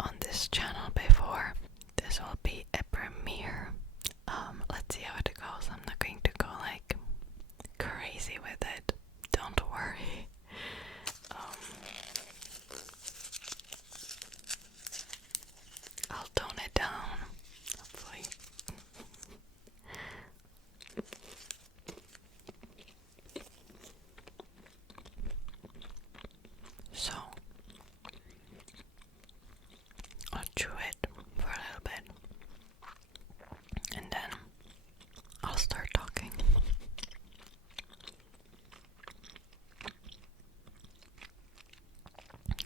on this channel before. This will be a premiere. Let's see how it goes. I'm not going to go like crazy with it. Don't worry. I'll tone it down, hopefully. So, I'll chew it for a little bit, and then I'll start talking.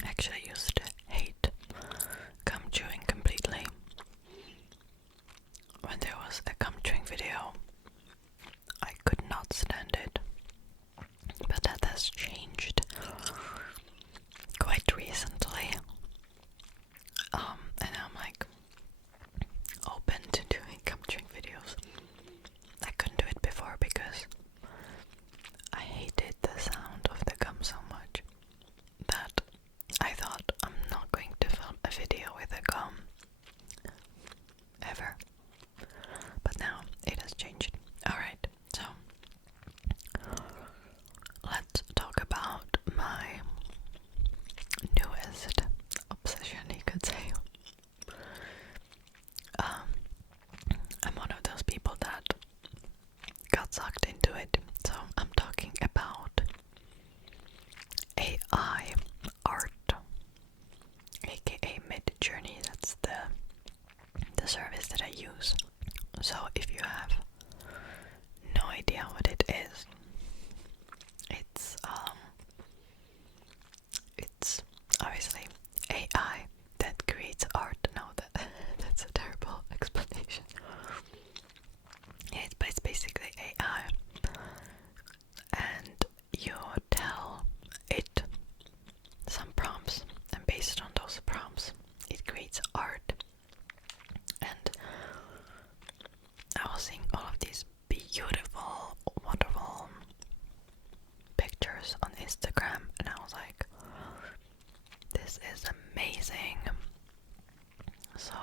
Actually, I used to hate gum chewing completely. When there was a gum chewing video, I could not stand it, but that has changed quite recently. And I'm like open to doing gum chewing videos. I couldn't do it before because I hated the sound of the gum so much that I thought I'm not going to film a video with a gum ever. But now it has changed. Alright, so let's talk about my newest obsession, you could say. I'm one of those people that got sucked into it, so I'm talking about AI art, aka Midjourney. That's the service that I use. So if you have no idea what it is, it's obviously AI that creates art. No, that's a terrible explanation. But it's basically AI, and you tell it some prompts, and based on those prompts, it creates art. And I was seeing all of these beautiful, wonderful pictures on Instagram, and I was like, this is amazing. So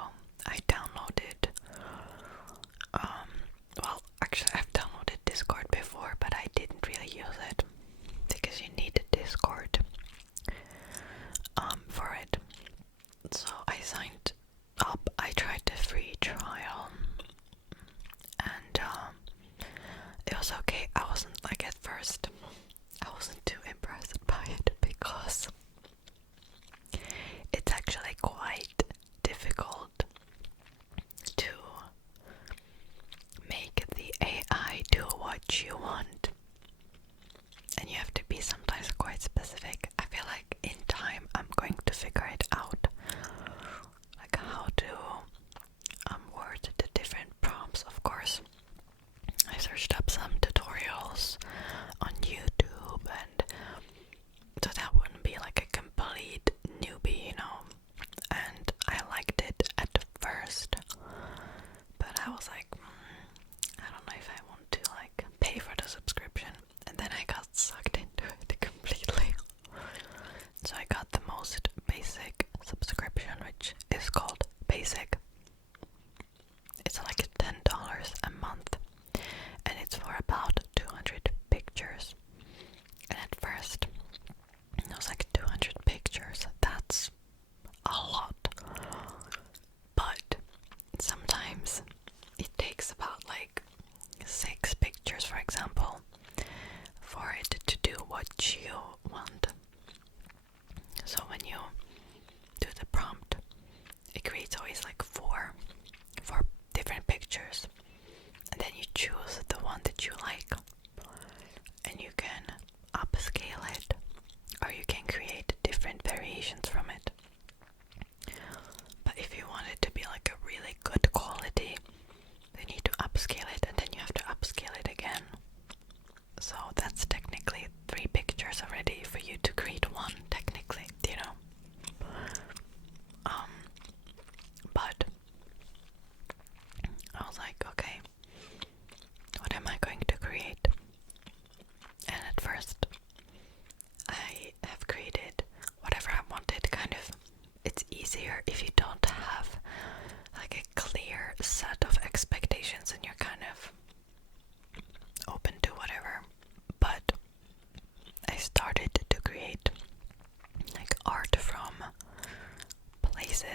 I downloaded, well, actually I've downloaded Discord before, but I didn't really use it because you need a Discord for it. So I signed up. I tried the free trial, and it was okay. I wasn't like at first. I wasn't too impressed by it because it's actually quite difficult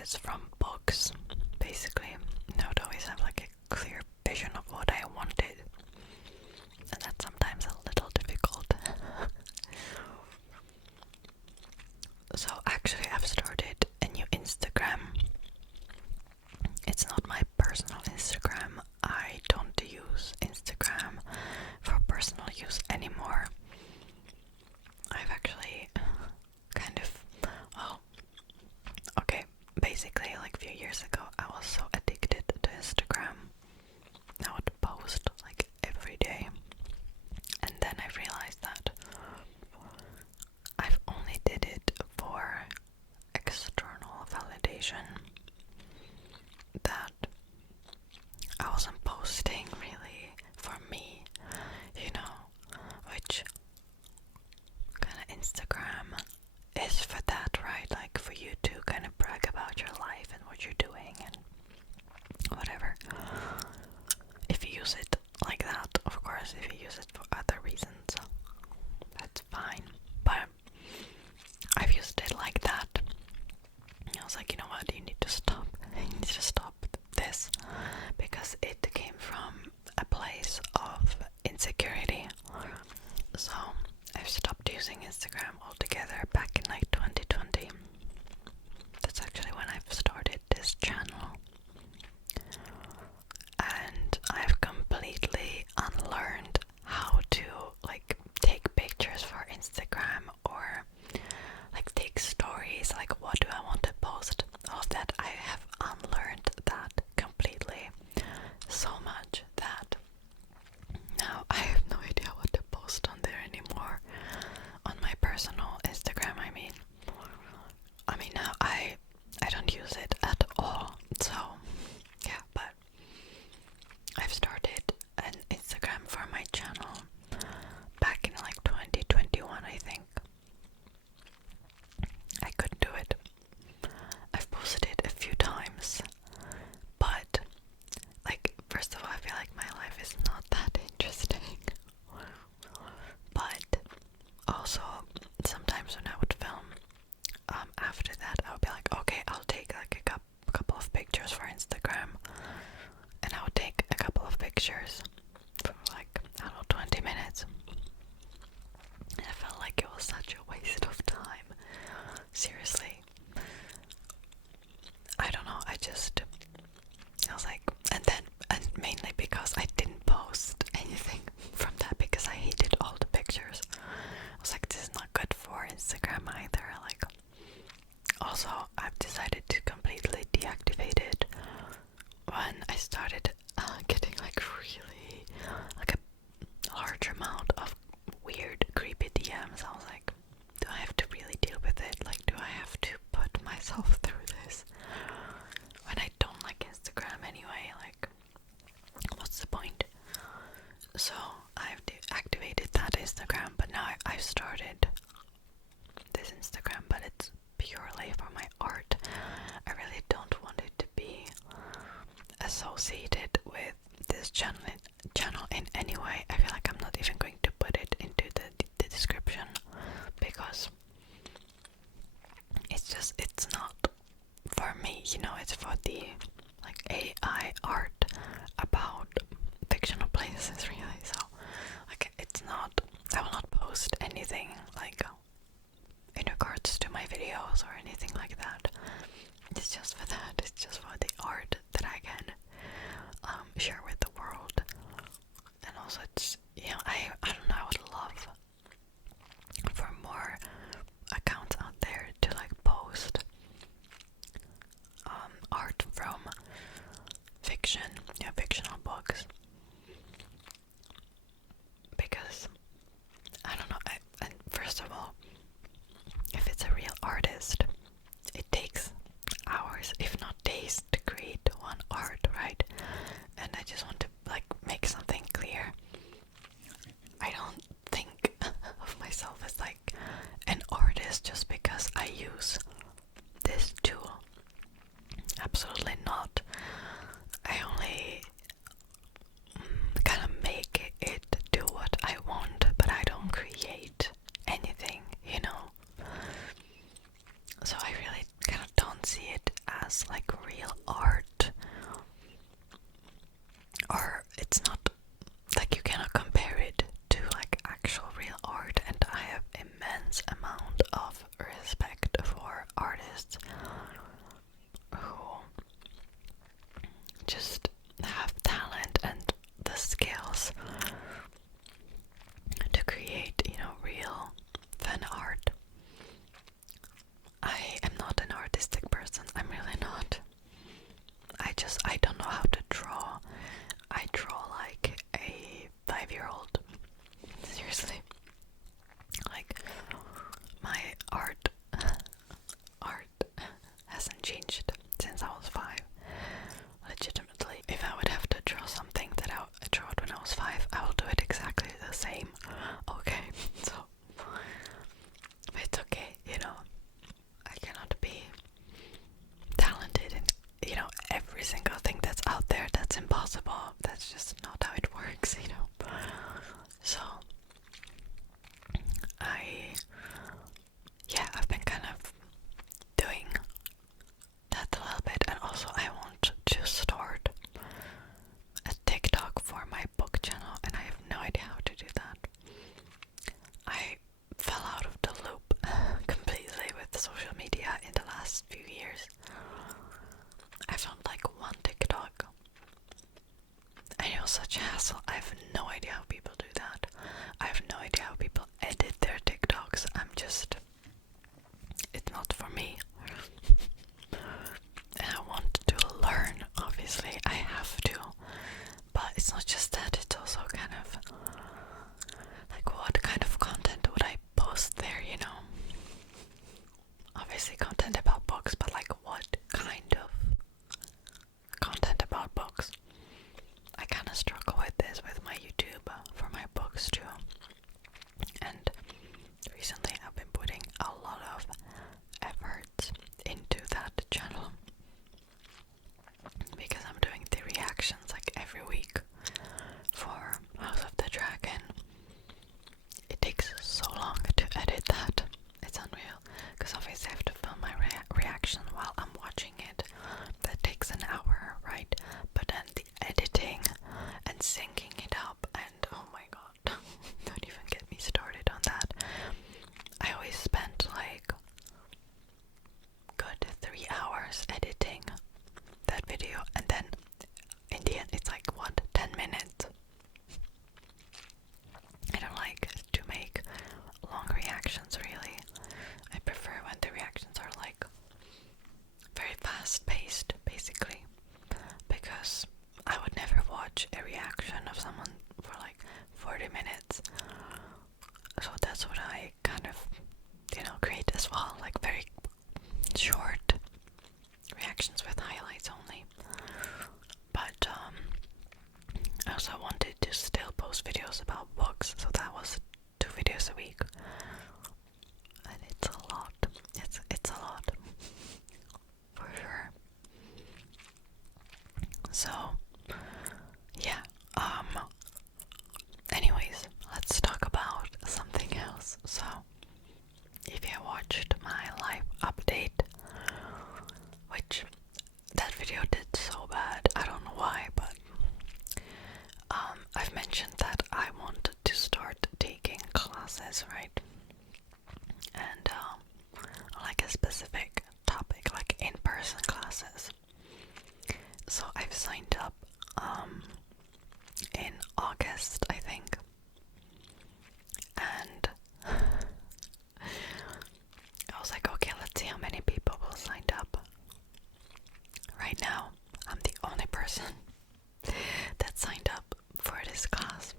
images from books, basically. I would always have like a clear vision of what I wanted, and that's sometimes a little difficult. So actually I've started a new Instagram. It's not my personal Instagram. I don't use Instagram for personal use anymore. I've actually kind of, well, okay, basically like a few years ago I was so addicted to Instagram. I would post like every day, and then I realized that I've only did it for external validation, that I wasn't posting really for me, you know, which kind of Instagram is for that, right? Like for you to kind of brag about your life and what you're doing and whatever. If you use it like that, of course, if you use it for other reasons, that's fine. But I've used it like that. I was like, you know what, you need to stop. You need to stop this, because it came from a place of insecurity. So I've stopped using Instagram altogether back in like 2020. That's actually when I've started this channel. And I've completely unlearned how to like take pictures for Instagram or like take stories, like what do I want to post, all of that. I have unlearned that completely, so much that now I have no idea what to post on there anymore. On my personal Instagram, I mean now I don't use it at all. So yeah, but I've started an Instagram for my channel back in like 2021, I think. I couldn't do it. I've posted it a few times, but like, first of all, I feel like my life is not that interesting. But also, sometimes when I would film, after that, I would be like, okay, I'll take like a couple of pictures for Instagram, and I would take a couple of pictures for like, I don't know, 20 minutes. And I felt like it was such a waste of time. Seriously. I don't know, I was like, and mainly because I didn't post anything from that, because I hated all the pictures. I was like, this is not good for Instagram either. Like, also, I've decided to completely deactivate it when I started getting like really, like a large amount of weird, creepy DMs. I was like, do I have to really deal with it? Like, do I have to put myself through this when I don't like Instagram anyway? Like, what's the point? So I've deactivated that Instagram, but now I've started this Instagram, but it's purely for my art. I really don't want it to be associated with this channel in any way. I feel like I'm not even going to put it into the description, because it's not for me, you know. It's for the like AI art about fictional places, really. So like, it's not, I will not post anything like in regards to my videos or anything like that. It's just for that. It's just for the art that I can share with the world. And also, it's, you know, I don't know, I would love for more accounts out there to like post art from fiction, you know, fictional books, because I don't know, and first of all, if it's a real artist, it takes hours, if not days, to create one art, right? And I just want to like make something clear. I don't think of myself as like an artist just because I use this tool. Absolutely not. I only kind of make it do what I want, but I don't create anything, you know. So I really kind of don't see it as create as well, like very short reactions with highlights only. But I also wanted to still post videos about books, so that was 2 videos a week. And it's a lot. It's a lot. For sure. So yeah, anyways, let's talk about something else. So if you watched my live update, which that video did so bad, I don't know why, but I've mentioned that I wanted to start taking classes, right? And like a specific topic, like in-person classes. So I've signed up in August, I think. And I was like, okay, let's see how many people will sign up. Right now, I'm the only person that signed up for this class.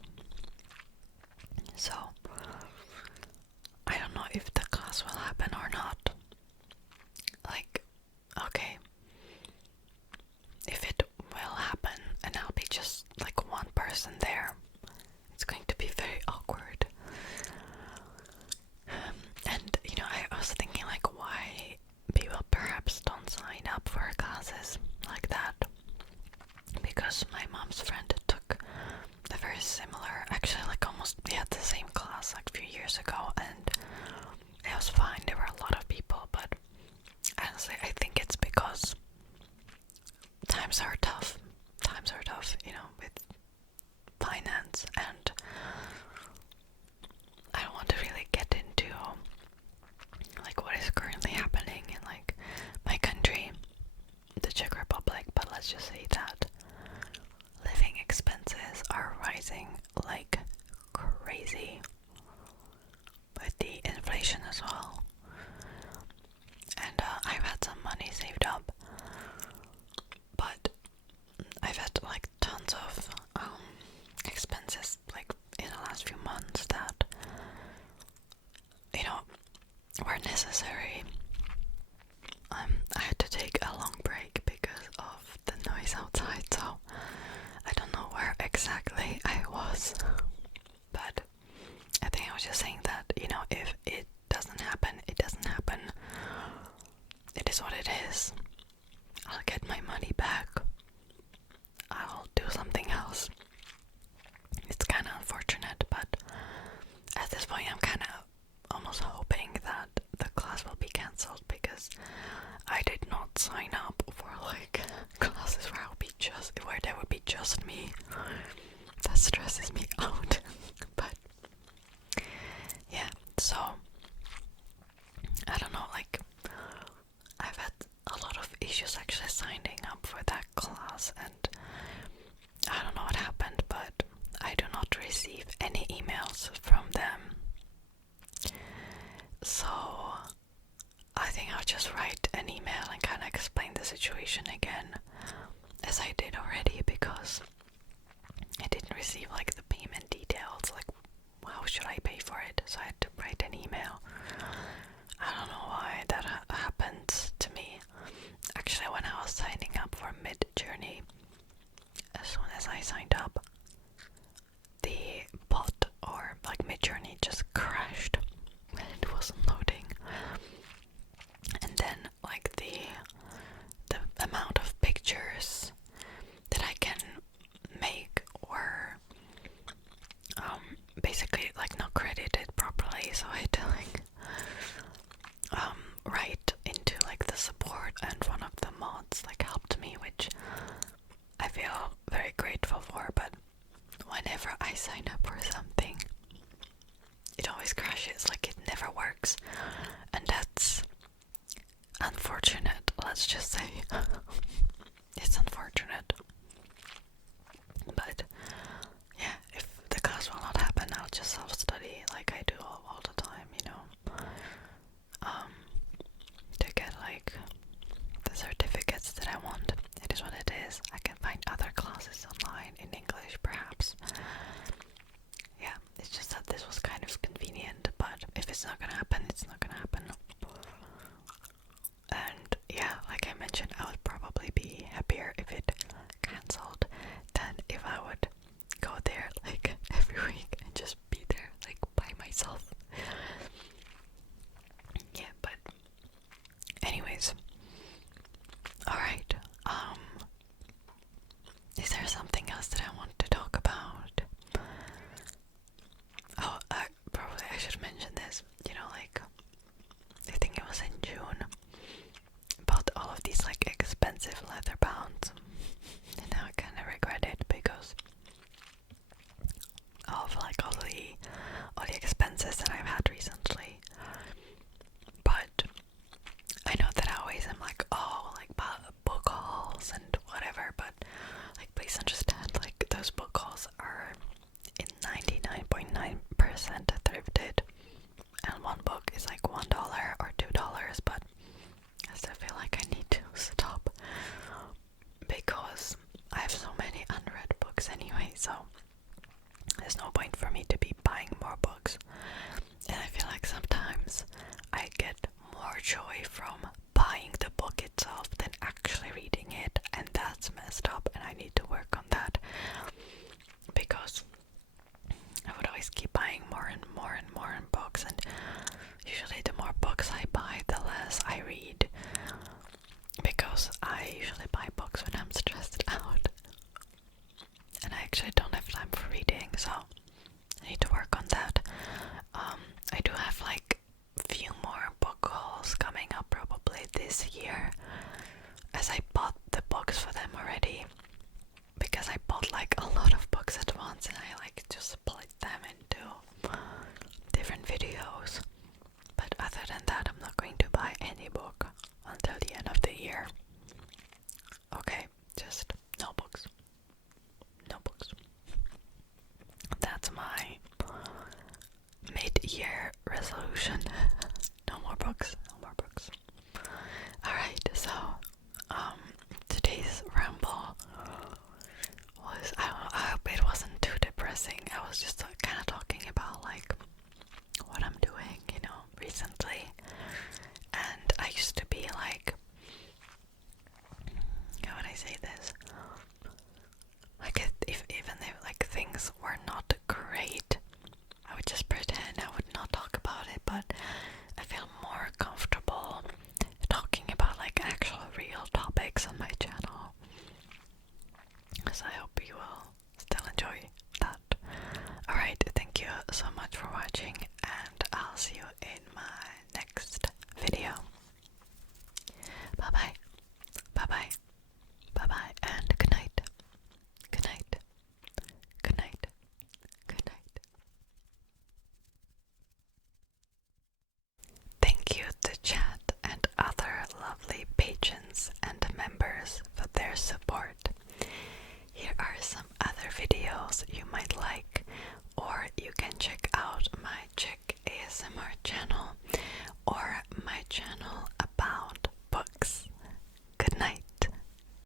So I don't know if the class will happen or not. Like, okay, if it will happen and I'll be just like one person there, it's going to be very awkward. And you know, I was thinking like why people perhaps don't sign up for classes like that, because my mom's friend took a very similar, actually like almost, we had the same class like a few years ago, and it was fine. There were a lot of people, but honestly I think it's because times are tough, you know, with finance, and I don't want to really get into like what is currently happening in like my country, the Czech Republic, but let's just say that living expenses are rising like crazy with the inflation as well. And I've had some money saved up, but I've had like tons of expenses like in the last few months that, you know, were necessary. I had to take a long break because of the noise outside, so I don't know where exactly I was, but I think I was just saying that, you know, if it doesn't happen, it doesn't happen. It is what it is. I'll get my money back. I'll do something else. It's kind of unfortunate, but at this point I'm kind of almost hoping that the class will be cancelled, because I did not sign up for like classes where there would be just me. That stresses me out. But yeah, so I don't know, like I've had a lot of issues actually signing up for that class, and I don't know what happened, but I do not receive any emails from them. So I think I'll just write an email and kind of explain the situation again, as I did already, because I didn't receive like the payment details, like how should I pay for it, so I had to write an email. I don't know why that happened to me. Actually, when I was signing up for Mid-Journey, as soon as I signed up, the bot or like Mid-Journey just crashed and it wasn't loading. And then like the amount of pictures that I can make were basically like not credited properly, so I had to like write into like the support, and one of the mods like helped me, which I feel very grateful for. But whenever I sign up for something, it always crashes, like it never works, and that's unfortunate. Let's just say it's unfortunate. But yeah, if the class will not happen, I'll just self-study like I do all the time, you know, to get like the certificates that I want. It is what it is. I can find other classes online in English perhaps. Yeah, it's just that this was kind of convenient, but if it's not gonna happen it's not gonna happen. And yeah, like I mentioned, I would probably be happier if it cancelled than if I would go there like every week and just be there like by myself. Yeah, but anyways. Alright, is there something else that I want to talk about? Oh, probably I should mention this, like, I think it was in June, bought all of these like expensive leather bounds, and now I kind of regret it because of like all the expenses that I've had recently. But I know that I always am like, oh, like book hauls and whatever, but like please understand, like those book hauls are in 99.9% thrifted, and one book is like $1 or $2, but I still feel like I need to stop because I have so many unread books anyway, so there's no point for me to be buying more books. And I feel like sometimes I get more joy from buying the book itself than actually reading it, and that's messed up, and I need to work on that because I would always keep buying more and more and more books, and usually the more books I buy, the less I read, because I usually buy books when I'm stressed out, and I actually don't have time for reading, so I need to work on that. I do have like a few more book hauls coming up probably this year, as I bought the books for them already, because I bought like a lot of books at once and I like just split them into different videos. But other than that, I'm not going to buy any book until the end of the year. Okay, just no books. No books. That's my mid-year resolution. No more books. No more books. Alright, so today's ramble was, I hope it wasn't too depressing. I was just kind of talking about like what I'm doing, recently. And I used to be like, how would I say this? Like if like things were not great, I would just pretend I would not talk about it, but I feel more comfortable talking about like actual real topics on my channel. So I hope you will still enjoy that. Alright, thank you so much for watching,